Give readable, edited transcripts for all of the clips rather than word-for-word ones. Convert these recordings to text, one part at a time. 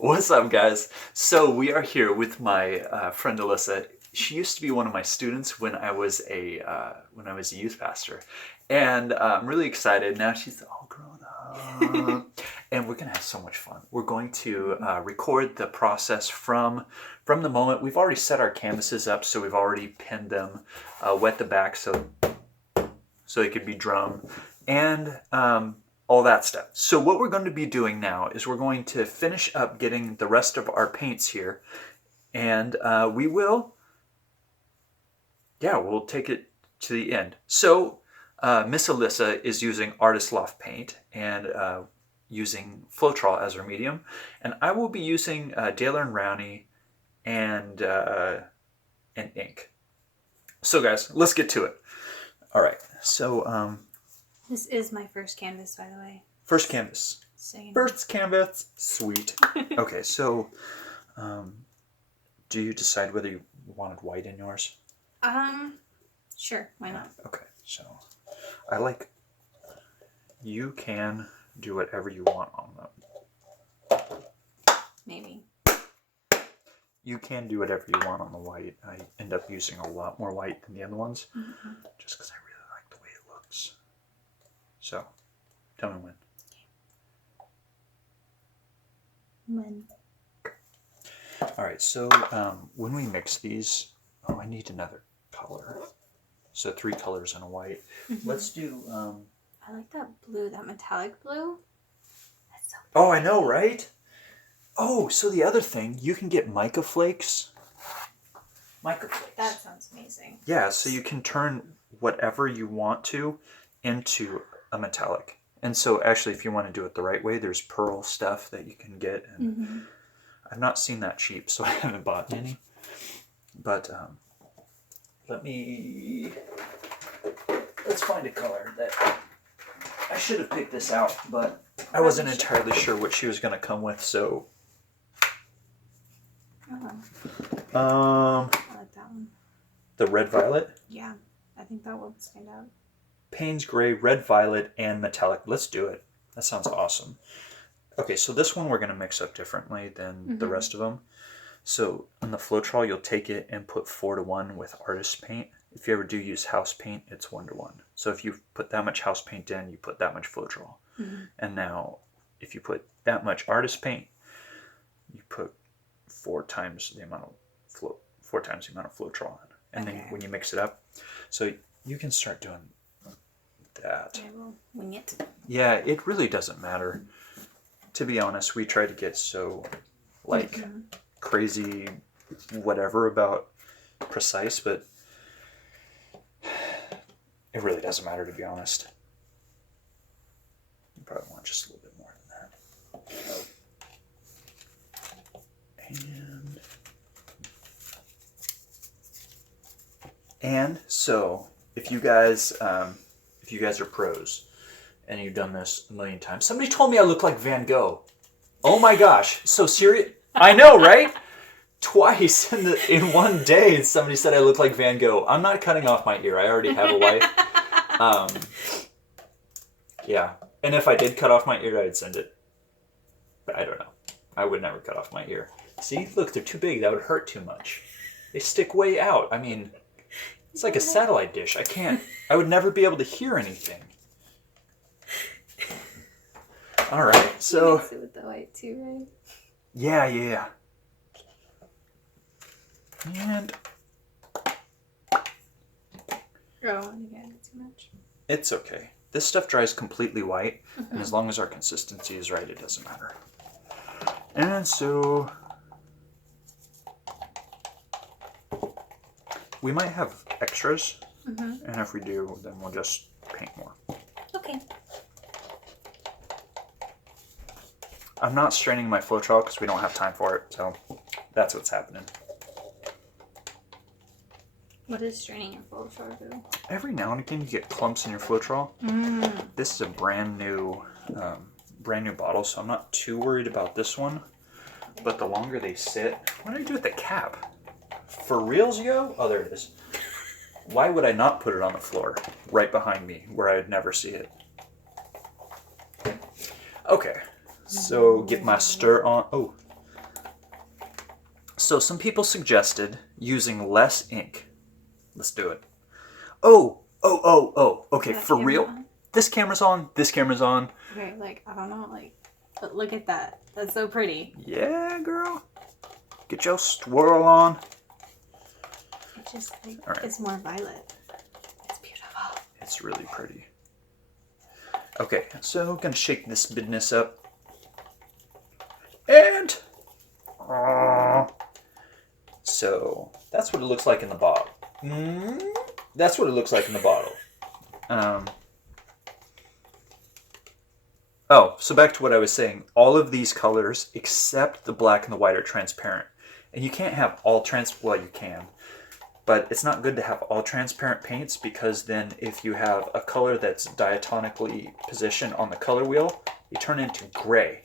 What's up, guys? So we are here with my friend Alyssa. She used to be one of my students when I was a youth pastor, and I'm really excited. Now she's all grown up, and we're gonna have so much fun. We're going to record the process from the moment. We've already set our canvases up, so we've already pinned them, wet the back so they could be drum, and all that stuff. So what we're going to be doing now is we're going to finish up getting the rest of our paints here, and we'll take it to the end. So Miss Alyssa is using Artist Loft paint and using Floetrol as her medium, and I will be using Daler and Rowney and ink. So guys, let's get to it. All right, so this is my first canvas, by the way. first canvas. So you know. First canvas. Sweet. Okay, so do you decide whether you wanted white in yours? Sure, why not? Okay, so you can do whatever you want on them. Maybe. You can do whatever you want on the white. I end up using a lot more white than the other ones, just because I really like the way it looks. So, tell me when. When? All right, so when we mix these, I need another color. So 3 colors and a white. Let's do... I like that blue, that metallic blue. That's so pretty. Oh, I know, right? Oh, so the other thing, you can get mica flakes. Mica flakes. That sounds amazing. Yeah, so you can turn whatever you want to into a metallic. And so actually, if you want to do it the right way, there's pearl stuff that you can get. And I've not seen that cheap, so I haven't bought any. But let's find a color that... I should have picked this out, but I wasn't entirely sure what she was going to come with, so... I like that one. The red violet? Yeah, I think that would stand out. Payne's Gray, red violet, and metallic. Let's do it. That sounds awesome. Okay, so this one we're going to mix up differently than the rest of them. So on the Floetrol, you'll take it and put 4-to-1 with artist paint. If you ever do use house paint, it's 1-to-1. So if you put that much house paint in, you put that much Floetrol. And now, if you put that much artist paint, you put 4 times the amount of Floetrol in. And then when you mix it up, so you can start doing that. I will wing it. Yeah, it really doesn't matter. To be honest, we try to get so crazy whatever about precise, but it really doesn't matter, to be honest. You probably want just a little bit more than that. And so if you guys are pros and you've done this a million times, somebody told me I look like Van Gogh. Oh my gosh, so serious. I know, right? Twice in one day, somebody said I look like Van Gogh. I'm not cutting off my ear. I already have a wife. Yeah, and if I did cut off my ear, I'd send it. But I don't know. I would never cut off my ear. See, look, they're too big. That would hurt too much. They stick way out. I mean, it's like a satellite dish. I would never be able to hear anything. All right, so... You mix it with the white too, right? Yeah. And... Oh, again, too much. It's okay. This stuff dries completely white, and as long as our consistency is right, it doesn't matter. And so... we might have extras, and if we do, then we'll just paint more. Okay. I'm not straining my Floetrol because we don't have time for it, so that's what's happening. What is straining your Floetrol do? Every now and again, you get clumps in your Floetrol. This is a brand new bottle, so I'm not too worried about this one. But the longer they sit, what do I do with the cap? For reals, yo? Oh, there it is. Why would I not put it on the floor right behind me where I would never see it? Okay, so get my stir on. Oh, So some people suggested using less ink. Let's do it. Oh. Okay, That for real. camera. This camera's on. This camera's on. Okay, like, I don't know, like, but look at that. That's so pretty. Yeah, girl. Get your swirl on. It's just, like, All right. it's more violet. It's beautiful. It's really pretty. Okay, so I'm going to shake this business up. And... so, that's what it looks like in the bottle. That's what it looks like in the bottle. So back to what I was saying. All of these colors, except the black and the white, are transparent. And you can't have all well, you can. But it's not good to have all transparent paints, because then if you have a color that's diatonically positioned on the color wheel, you turn into gray.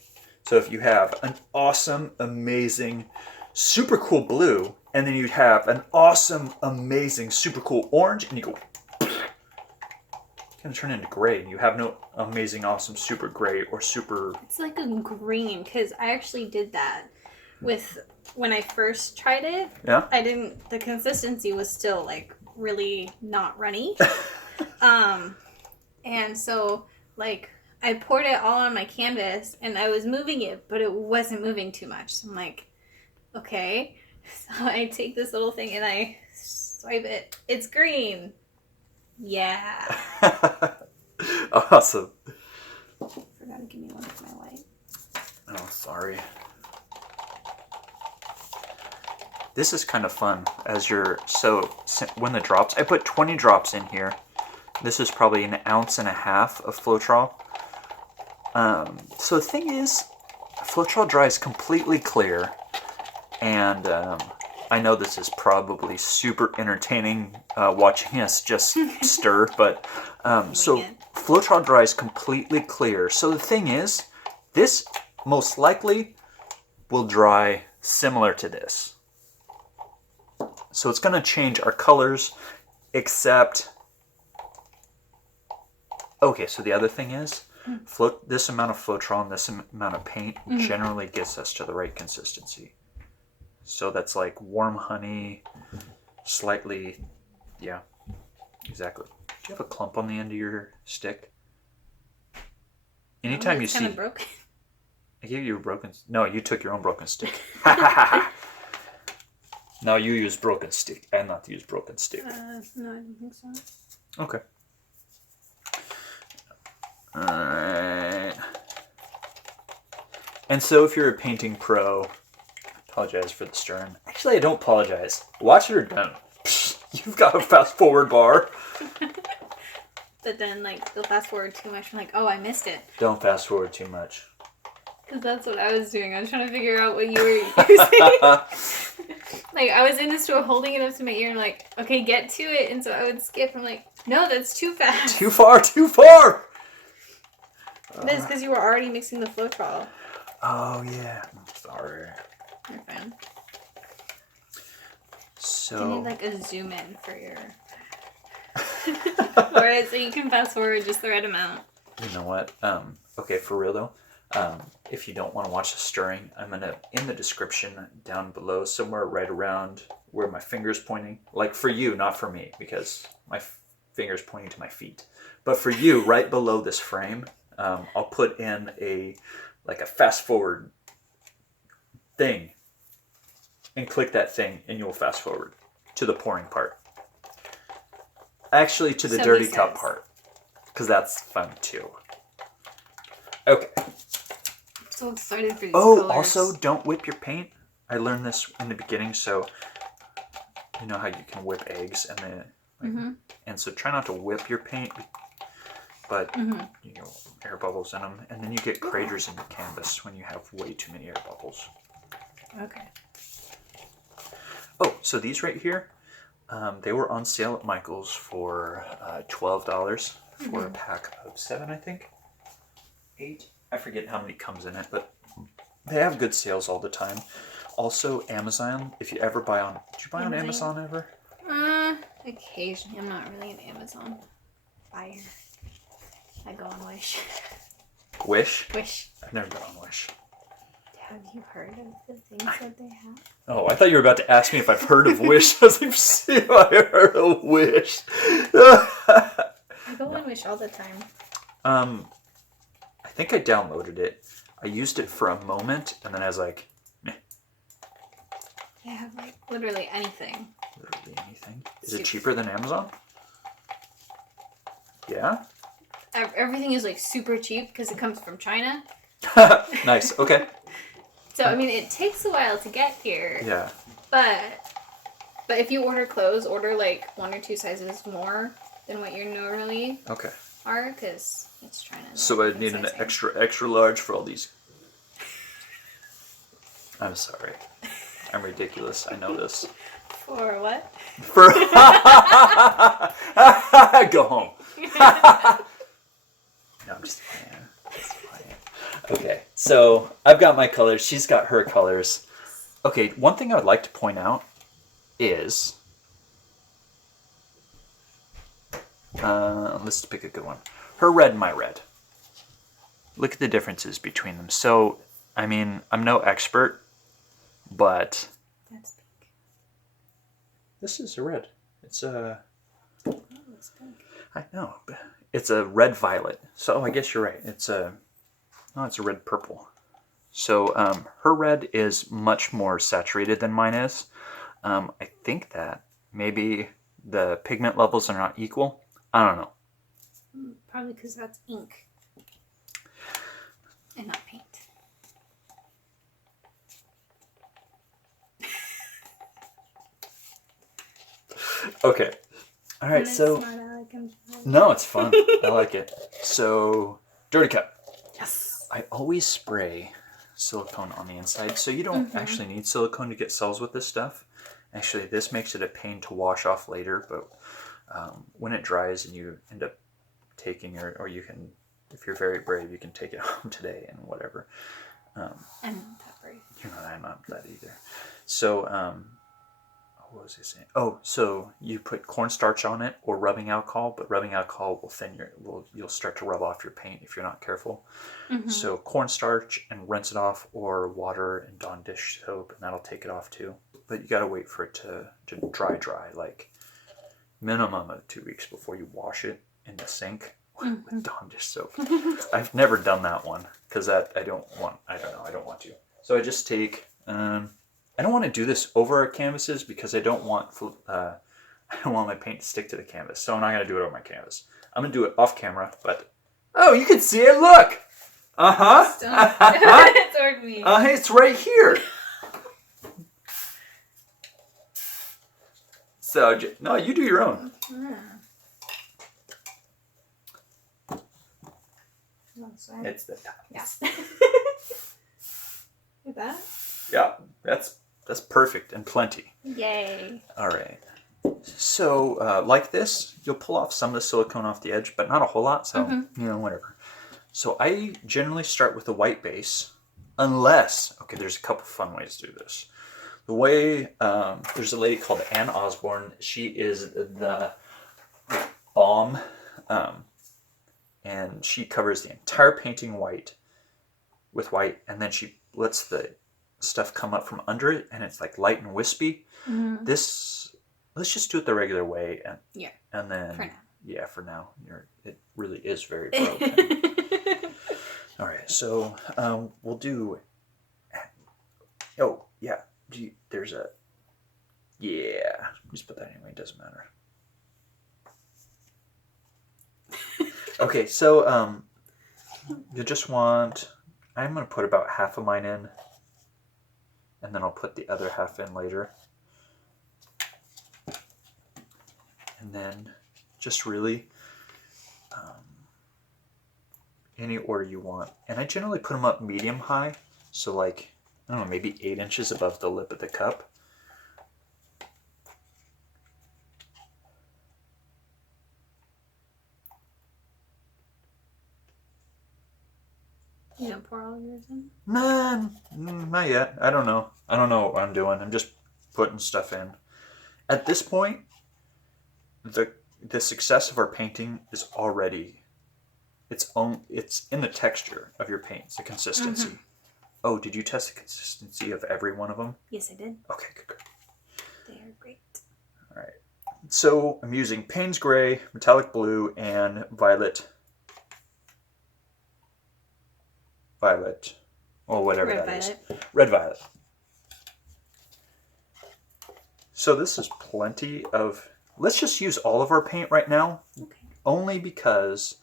So if you have an awesome, amazing, super cool blue, and then you have an awesome, amazing, super cool orange, and you go, it's going to turn into gray, and you have no amazing, awesome, super gray or super... It's like a green, because I actually did that with... When I first tried it, Yeah? the consistency was still, like, really not runny. And so, like, I poured it all on my canvas, and I was moving it, but it wasn't moving too much. So I'm like, okay. So I take this little thing, and I swipe it. It's green. Yeah. Awesome. Forgot to give me one of my light. Oh, sorry. This is kind of fun when the drops, I put 20 drops in here. This is probably 1.5 ounces of Floetrol. So the thing is, Floetrol dries completely clear, and I know this is probably super entertaining watching us just stir, but so Floetrol dries completely clear. So the thing is, this most likely will dry similar to this. So it's going to change our colors, except... Okay, so the other thing is, this amount of Floetrol and this amount of paint generally gets us to the right consistency. So that's like warm honey, slightly... Yeah, exactly. Do you have a clump on the end of your stick? Anytime you see... Kind of broken. I gave you a broken... No, you took your own broken stick. Now you use broken stick. And not to use broken stick. No, I don't think so. Okay. Alright. And so if you're a painting pro, I apologize for the stirring. Actually, I don't apologize. Watch it or don't. You've got a fast forward bar. But then, like, they'll fast forward too much. I'm like, oh, I missed it. Don't fast forward too much. Because that's what I was doing. I was trying to figure out what you were using. Like, I was in the store holding it up to my ear and like, okay, get to it. And so I would skip. I'm like, no, that's too fast. Too far, too far! It is because you were already mixing the Floetrol. Oh, yeah. Sorry. You're fine. So... You need like a zoom in for your... Or so you can fast forward just the right amount. You know what? Okay, for real though. If you don't want to watch the stirring, I'm gonna, in the description down below, somewhere right around where my finger's pointing, like for you, not for me, because my finger's pointing to my feet. But for you, right below this frame, I'll put in a fast forward thing, and click that thing, and you'll fast forward to the pouring part. Actually, to the dirty cup part, because that's fun too. Okay. I'm so excited for these colors. colors. Also, don't whip your paint. I learned this in the beginning, so you know how you can whip eggs, and so try not to whip your paint, but you know, air bubbles in them, and then you get craters in the canvas when you have way too many air bubbles. Okay. Oh, so these right here, they were on sale at Michael's for $12 for a pack of 7, I think. 8. I forget how many comes in it, but they have good sales all the time. Also, Amazon. If you ever buy on, did you buy on Amazon ever? Occasionally. I'm not really an Amazon buyer. I go on Wish. Wish? Wish. I've never been on Wish. Yeah. Have you heard of the things that they have? Oh, I thought you were about to ask me if I've heard of Wish. I was like, see, I heard of Wish. I go on Wish all the time. I think I downloaded it. I used it for a moment, and then I was like, meh. They have like literally anything. Literally anything. Is it cheaper than Amazon? Yeah? Everything is like super cheap because it comes from China. Nice, okay. So, I mean, it takes a while to get here. Yeah. But if you order clothes, order like 1 or 2 sizes more than what you normally are, because it's China. So I need an extra large for all these. I'm sorry. I'm ridiculous. I know this. For what? For go home. No, I'm just playing. Okay, so I've got my colors. She's got her colors. Okay, one thing I would like to point out is, let's pick a good one. Her red and my red. Look at the differences between them. So, I mean, I'm no expert, but that's pink. This is a red. It's a. Oh, it's pink. I know. It's a red violet. So I guess you're right. It's a. Oh, it's a red purple. So her red is much more saturated than mine is. I think that maybe the pigment levels are not equal. I don't know. Probably because that's ink and not paint. Okay. All right. So no, it's fun. I like it. So dirty cup. Yes. I always spray silicone on the inside, so you don't actually need silicone to get cells with this stuff. Actually, this makes it a pain to wash off later, but when it dries and you end up taking or you can, if you're very brave, you can take it home today and whatever. I'm not that brave. You know, I'm not that either. So, what was I saying? Oh, so you put cornstarch on it or rubbing alcohol, but rubbing alcohol will you'll start to rub off your paint if you're not careful. So cornstarch and rinse it off, or water and Dawn dish soap, and that'll take it off too. But you gotta wait for it to dry, like minimum of 2 weeks before you wash it in the sink with Dawn dish soap. I've never done that one because I don't want to. So I just take. I don't want to do this over our canvases because I don't want my paint to stick to the canvas. So I'm not going to do it over my canvas. I'm going to do it off camera, but oh, you can see it. Look. Toward me. It's right here. So no, you do your own. It's the top. Yes. Like that? Yeah, that's perfect and plenty. Yay. All right. So, like this, you'll pull off some of the silicone off the edge, but not a whole lot, so, whatever. So I generally start with a white base, unless, there's a couple fun ways to do this. The way, there's a lady called Ann Osborne. She is the bomb, and she covers the entire painting with white, and then she lets the stuff come up from under it, and it's like light and wispy. Let's just do it the regular way, and then for now, it really is very broken. All right, so we'll do. Oh yeah, there's a just put that anyway. It doesn't matter. Okay, so you just want. I'm gonna put about half of mine in, and then I'll put the other half in later. And then just really any order you want. And I generally put them up medium high, so like, I don't know, maybe 8 inches above the lip of the cup. You don't pour all yours in? Nah, not yet. I don't know what I'm doing. I'm just putting stuff in. At this point, the success of our painting is already it's in the texture of your paint, it's the consistency. Oh, did you test the consistency of every one of them? Yes, I did. Okay, good. They are great. All right. So I'm using Payne's Gray, Metallic Blue, and Violet. Or whatever Red that is. violet. Red Violet. So this is plenty of... Let's just use all of our paint right now. Okay. Only because,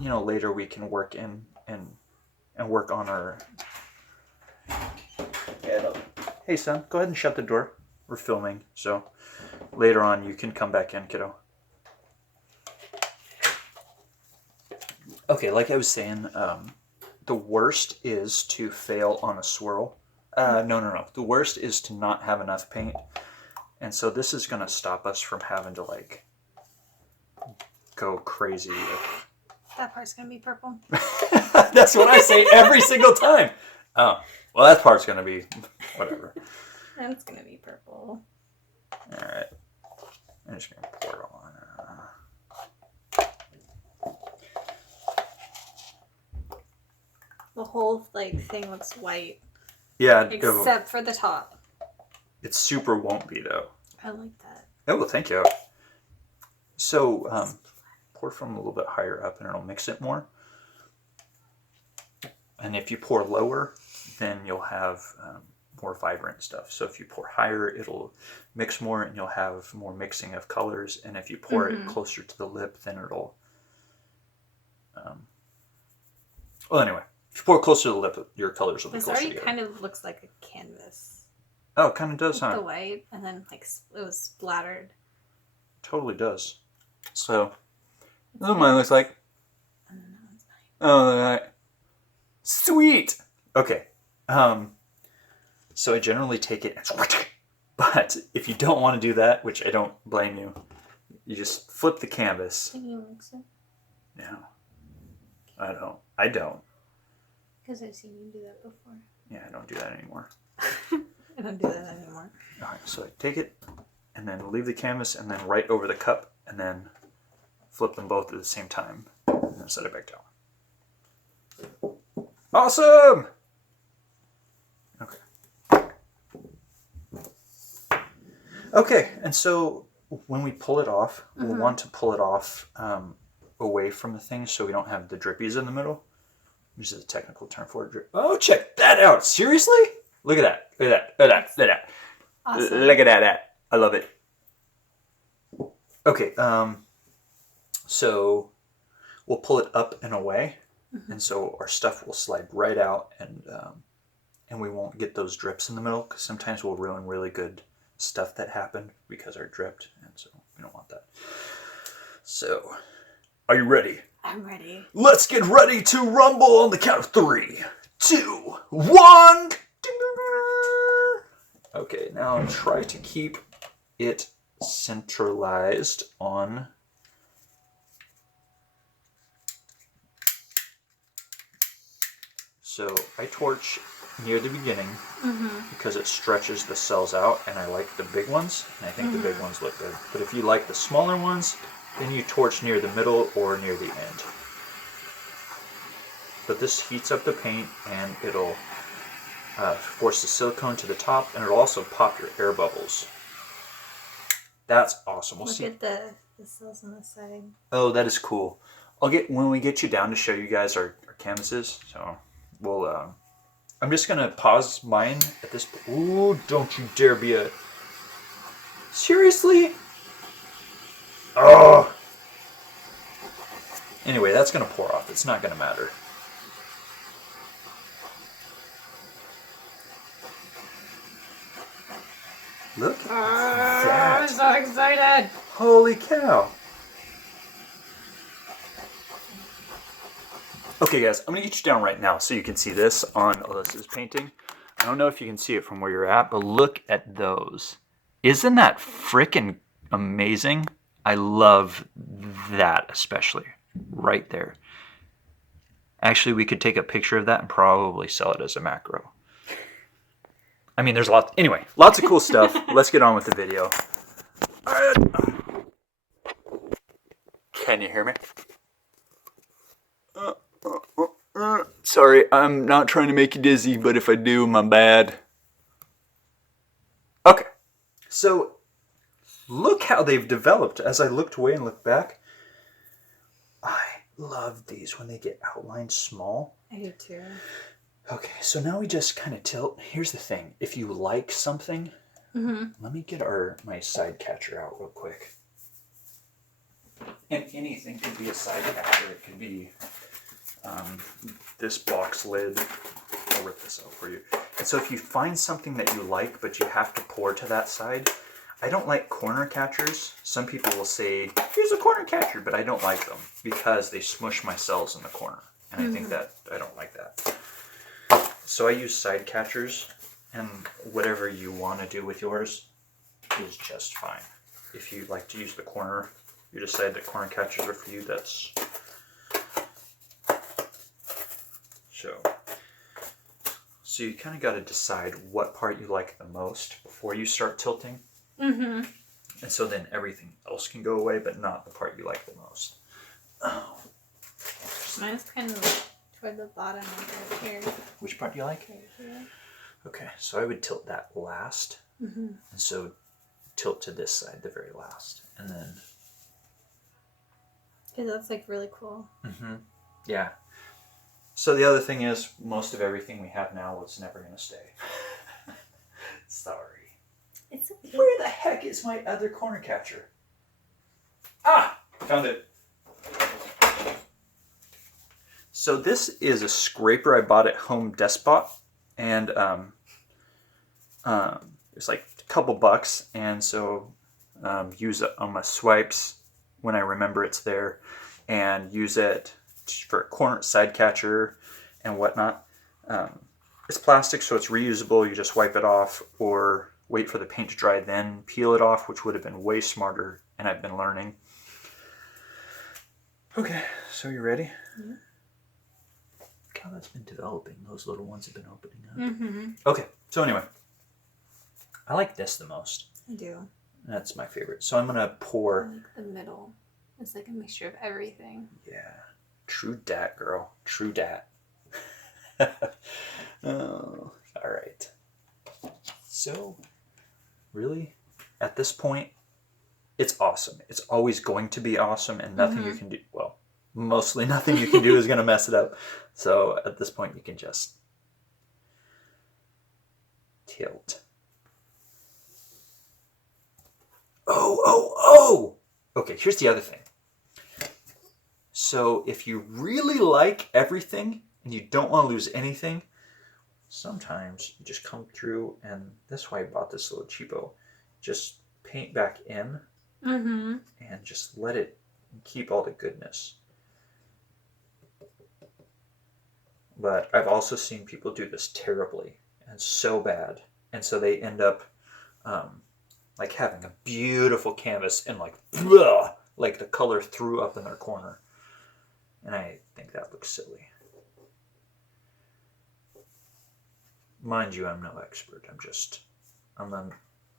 later we can work in and work on our... Hey, son, go ahead and shut the door. We're filming, so later on you can come back in, kiddo. Okay, like I was saying, the worst is to fail on a swirl. No. The worst is to not have enough paint. And so this is going to stop us from having to, like, go crazy. That part's going to be purple. That's what I say every single time. Oh, well, that part's going to be whatever. That's going to be purple. All right. I'm just going to pour it all on. The whole thing looks white. Yeah. Except for the top. It super won't be, though. I like that. Oh, well, thank you. So, pour from a little bit higher up and it'll mix it more. And if you pour lower, then you'll have more vibrant stuff. So if you pour higher, it'll mix more and you'll have more mixing of colors. And if you pour it closer to the lip, then it'll... well, anyway, if you pour closer to the lip, your colors will be closer together. This already kind of looks like a canvas. Oh, it kind of does, huh? The white, and then it was splattered. Totally does. So, that's what mine looks like. I don't know, it's nice. Oh, sweet. Okay. So I generally take it, but if you don't want to do that, which I don't blame you, you just flip the canvas. Can you mix it? No, I don't. Because I've seen you do that before. Yeah, I don't do that anymore. I don't do that anymore. All right, so I take it and then leave the canvas and then right over the cup and then flip them both at the same time and then set it back down. Awesome! Okay, and so when we pull it off, we'll want to pull it off away from the thing so we don't have the drippies in the middle. Which is a technical term for it. Oh, check that out! Seriously? Look at that! Look at that! Look at that! Look at that! Awesome. Look at that! I love it. Okay, so we'll pull it up and away, and so our stuff will slide right out, and we won't get those drips in the middle because sometimes we'll ruin really good stuff that happened because our dripped, and so we don't want that. So, are you ready? I'm ready. Let's get ready to rumble on the count of 3, 2, 1. Okay, now try to keep it centralized on. So I torch near the beginning because it stretches the cells out, and I like the big ones, and I think the big ones look good. But if you like the smaller ones, then you torch near the middle or near the end. But this heats up the paint and it'll force the silicone to the top, and it'll also pop your air bubbles. That's awesome. We'll Look see. at the cells on the side. Oh, that is cool. When we get you down to show you guys our canvases, so we'll I'm just gonna pause mine at this point. Ooh, don't you dare be a... Seriously? Oh. Anyway, that's gonna pour off. It's not gonna matter. Look at that. I'm so excited. Holy cow. Okay guys, I'm gonna get you down right now so you can see this on Alyssa's painting. I don't know if you can see it from where you're at, but look at those. Isn't that freaking amazing? I love that especially, right there. Actually, we could take a picture of that and probably sell it as a macro. I mean, there's anyway, lots of cool stuff. Let's get on with the video. All right. Can you hear me? Sorry, I'm not trying to make you dizzy, but if I do, my bad. Okay, so look how they've developed. As I looked away and looked back, I love these when they get outlined small. I do too. Okay, so now we just kind of tilt. Here's the thing. If you like something, let me get my side catcher out real quick. And anything could be a side catcher. It could be this box lid. I'll rip this out for you. And so if you find something that you like, but you have to pour to that side, I don't like corner catchers. Some people will say, here's a corner catcher, but I don't like them because they smush my cells in the corner. And I think that I don't like that. So I use side catchers, and whatever you want to do with yours is just fine. If you like to use the corner, you decide that corner catchers are for you, that's... So you kind of got to decide what part you like the most before you start tilting. And so then everything else can go away, but not the part you like the most. Oh. Mine's kind of toward the bottom of right here. Which part do you like? Right here. Okay, so I would tilt that last. And so tilt to this side, the very last. And then... Because that's like really cool. Yeah. So the other thing is, most of everything we have now is never going to stay. Sorry. It's okay. Where the heck is my other corner catcher? Ah! Found it. So this is a scraper I bought at Home Depot. And it's like a couple bucks. And so use it on my swipes when I remember it's there. And use it for a corner side catcher and whatnot. It's plastic, so it's reusable. You just wipe it off or wait for the paint to dry, then peel it off, which would have been way smarter, and I've been learning. Okay, so you ready? Look how that's been developing. Those little ones have been opening up. Okay, so anyway, I like this the most. I do. That's my favorite. So I'm going to pour... I like the middle. It's like a mixture of everything. Yeah. True dat, girl. True dat. Oh, all right. So, really, at this point, it's awesome. It's always going to be awesome, and nothing you can do, well, mostly nothing you can do is going to mess it up. So, at this point, you can just tilt. Oh! Okay, here's the other thing. So if you really like everything and you don't want to lose anything, sometimes you just come through, and that's why I bought this little cheapo. Just paint back in and just let it keep all the goodness. But I've also seen people do this terribly and so bad. And so they end up like having a beautiful canvas and like the color threw up in their corner. And I think that looks silly. Mind you, I'm no expert. I'm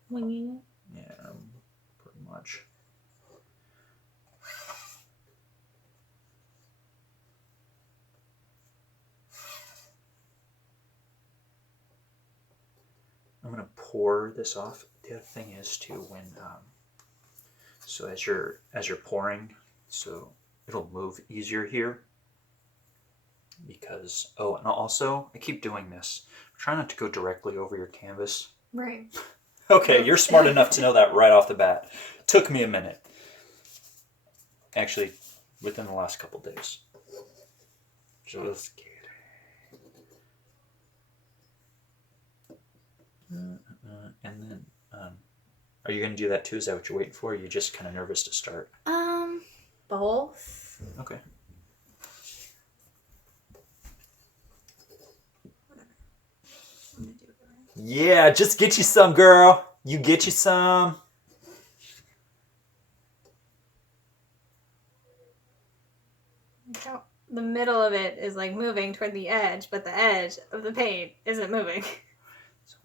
Winging it? Yeah, pretty much. I'm going to pour this off. The other thing is too, when so as you're pouring, so it'll move easier here. Because and also I keep doing this. Try not to go directly over your canvas. Right. Okay, you're smart enough to know that right off the bat. Took me a minute. Actually, within the last couple days. Just kidding. And then, are you going to do that too? Is that what you're waiting for? Or are you just kind of nervous to start? Both. Okay. Yeah, just get you some, girl. You get you some. The middle of it is like moving toward the edge, but the edge of the paint isn't moving. So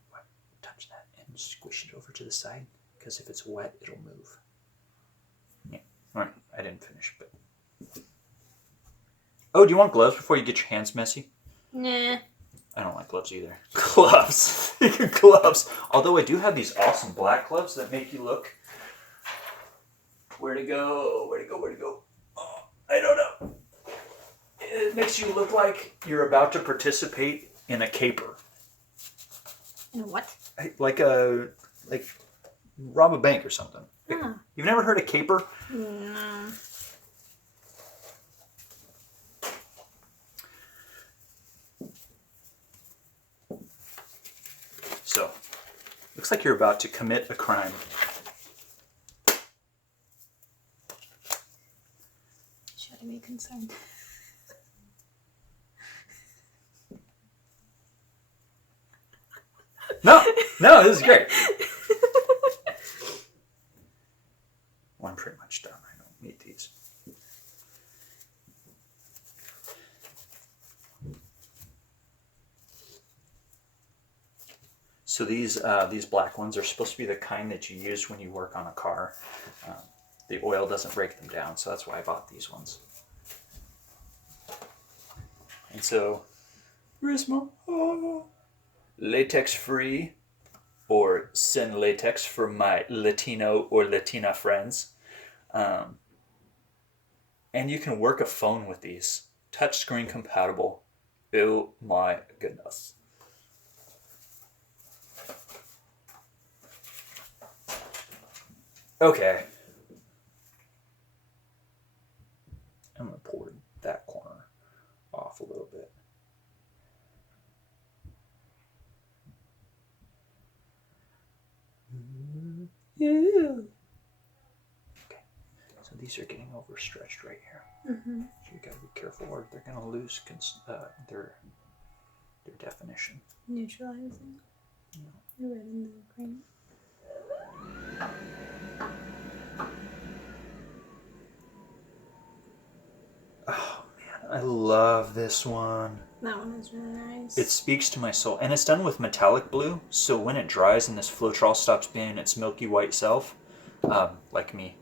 touch that and squish it over to the side, because if it's wet, it'll move. Yeah. All right. I didn't finish, but Oh, do you want gloves before you get your hands messy? Nah. I don't like gloves either. Gloves. Gloves. Although I do have these awesome black gloves that make you look... Where to go? Where to go? Where to go? Oh, I don't know. It makes you look like you're about to participate in a caper. In a what? Like rob a bank or something. Huh. You've never heard of caper? No. So, looks like you're about to commit a crime. Should I be concerned? No, this is great. Well, I'm pretty much done. I don't need these. So these black ones are supposed to be the kind that you use when you work on a car. The oil doesn't break them down, so that's why I bought these ones. And so, where's my latex free or sin latex for my Latino or Latina friends. And you can work a phone with these. Touchscreen compatible. Oh my goodness. Okay. I'm going to pour that corner off a little bit. Yeah. Okay. So these are getting overstretched right here. Mm-hmm. So you gotta be careful or they're gonna lose their definition. Neutralizing. The red and the green. Oh man, I love this one. That one is really nice. It speaks to my soul. And it's done with metallic blue, so when it dries and this Floetrol stops being its milky white self, like me,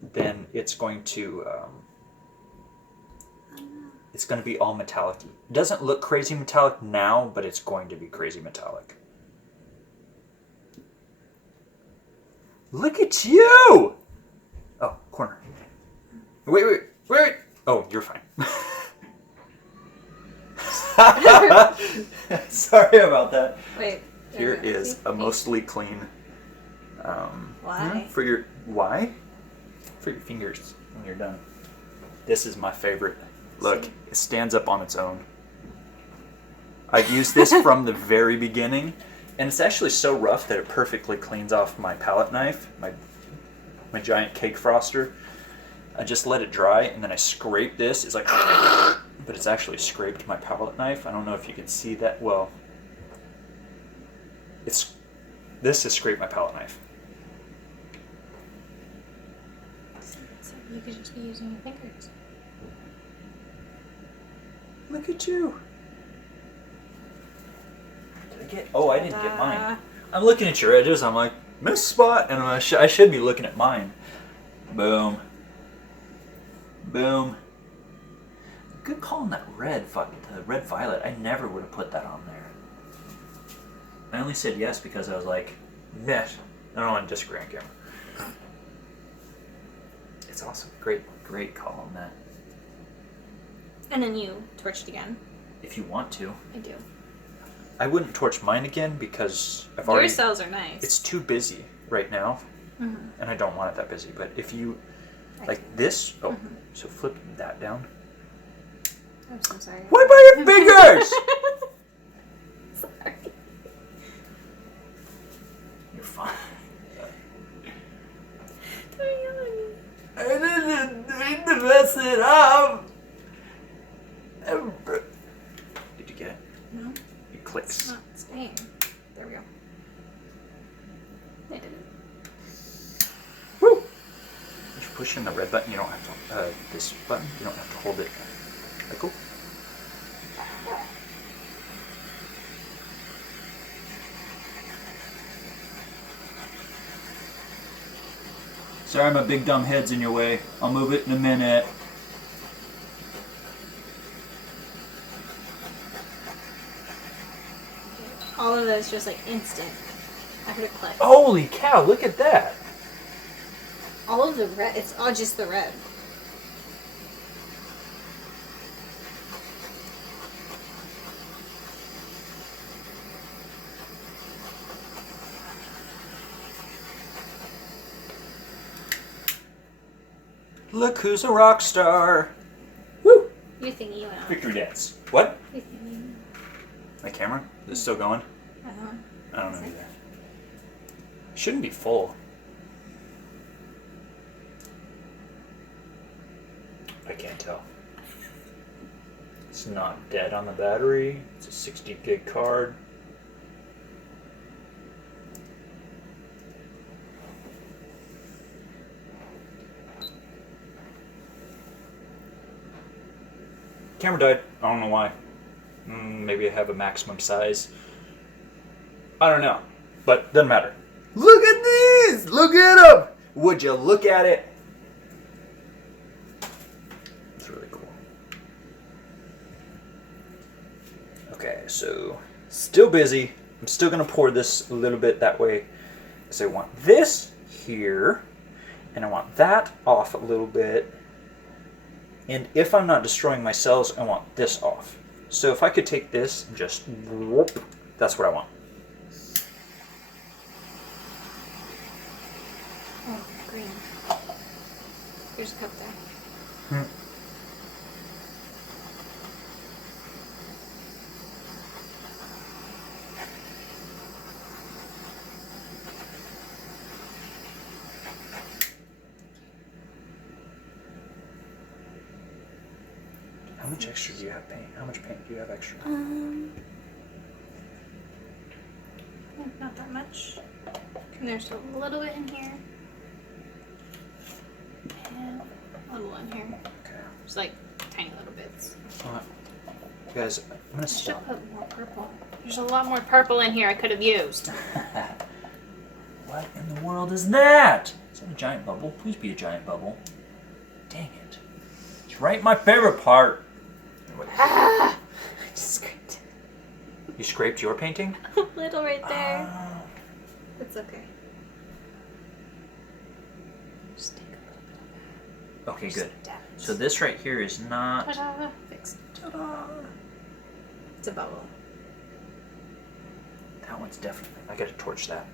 then it's going to be all metallic. It doesn't look crazy metallic now, but it's going to be crazy metallic. Look at you! Oh, corner. Wait. Oh, you're fine. Sorry about that. Wait. Here is a mostly clean. Why? For your fingers when you're done. This is my favorite. Look, it stands up on its own. I've used this from the very beginning, and it's actually so rough that it perfectly cleans off my palette knife, my giant cake froster. I just let it dry, and then I scrape this. It's like, but it's actually scraped my palette knife. I don't know if you can see that. Well, this has scraped my palette knife. So you could just be using your fingers. Look at you. Did I get? Oh, I didn't get mine. I'm looking at your edges. I'm like, miss spot, and I should be looking at mine. Boom. Boom. Good call on that red violet. I never would have put that on there. I only said yes because I was like, meh. I don't want to disagree on camera. It's awesome. Great call on that. And then you torched again. If you want to. I do. I wouldn't torch mine again because I've already... Your cells are nice. It's too busy right now, and I don't want it that busy. But if you... Like this... Oh, so flip that down. I'm so sorry. What about your fingers? Sorry. You're fine. Don't yell at me. I didn't mean to mess it up. Did you get it? No. It clicks. It's not staying. There we go. I did it. Woo! If you push in the red button, you don't have to, this button, you don't have to hold it. Like, cool. Sorry, my big dumb head's in your way. I'll move it in a minute. All of those just like instant. After the click. Holy cow, look at that. All of the red, it's all just the red. Look who's a rock star. Woo! Your thingy went off. Victory dance. What? Your thingy. My camera? Is it still going? Uh-huh. I don't know either. Shouldn't be full. I can't tell. It's not dead on the battery. It's a 60 gig card. Camera died. I don't know why. Maybe I have a maximum size. I don't know. But doesn't matter. Look at these! Look at them! Would you look at it? It's really cool. Okay, so still busy. I'm still going to pour this a little bit that way. Because I want this here. And I want that off a little bit. And if I'm not destroying my cells, I want this off. So if I could take this and just whoop, that's what I want. Oh, green. Here's a cup there. How much extra do you have paint? How much paint do you have extra? Not that much. And there's a little bit in here. And a little in here. Okay. Just like tiny little bits. Guys, I'm gonna I should stop. put more purple. There's a lot more purple in here I could have used. What in the world is that? Is that a giant bubble? Please be a giant bubble. Dang it. It's right my favorite part. I just scraped You scraped your painting? a little right there. It's okay. Just take a little bit of Okay, that. good. Just So this right here is not... ta-da, fixed. Ta-da. It's a bubble. That one's definitely... I gotta torch that.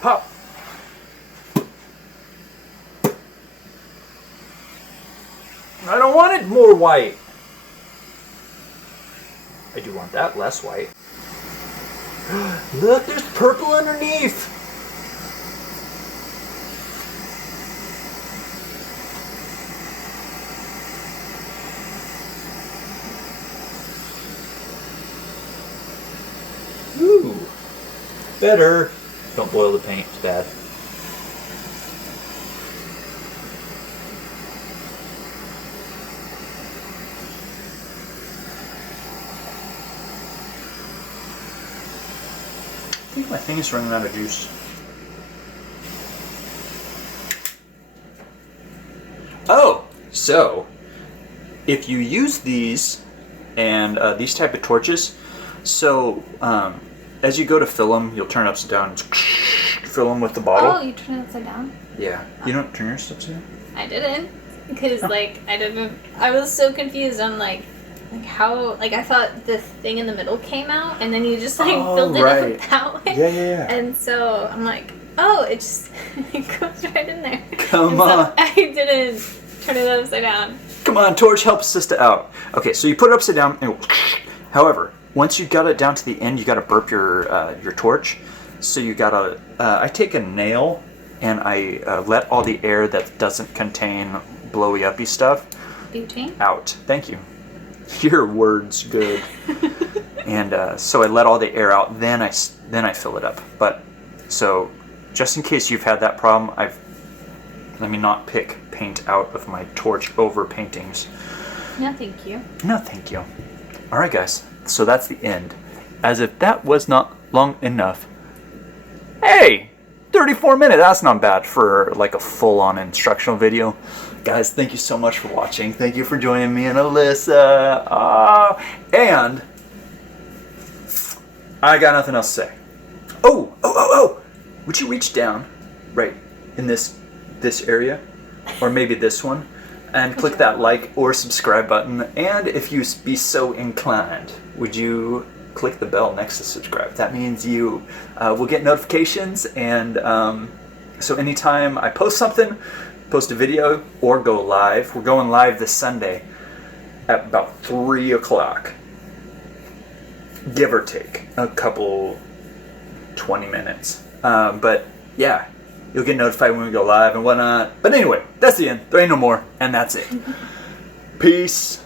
Pop! I don't want it more white. I do want that less white. Look, there's purple underneath. Ooh, better. Don't boil the paint, it's bad. I think my thing is running out of juice. Oh, so if you use these and these type of torches, so as you go to fill them, you'll turn it upside down and fill them with the bottle. Oh, you turn it upside down? Yeah. You don't turn yours upside down? I didn't. Because, like, I was so confused on, like how, like, I thought the thing in the middle came out, and then you just, like, filled it up that way. Yeah. And so, I'm like, oh, it just it goes right in there. Come and on. So I didn't turn it upside down. Come on, torch, help sister out. Okay, so you put it upside down. And however, once you got it down to the end, you got to burp your torch. So you got to... I take a nail, and I let all the air that doesn't contain blowy-uppy stuff Butane? out. Thank you. Your word's good. And so I let all the air out, then I fill it up. But so just in case you've had that problem, let me not pick paint out of my torch over paintings. No, thank you. No, thank you. All right, guys. So that's the end. As if that was not long enough. Hey, 34 minutes. That's not bad for like a full-on instructional video. Guys, thank you so much for watching. Thank you for joining me and Alyssa. And I got nothing else to say. Oh! Would you reach down right in this area, or maybe this one, and click that like or subscribe button? And if you be so inclined, would you click the bell next to subscribe? That means you will get notifications, and so anytime I post something, post a video or go live. We're going live this Sunday at about 3 o'clock, give or take a couple 20 minutes. But yeah, you'll get notified when we go live and whatnot. But anyway, that's the end. There ain't no more, and that's it. Peace.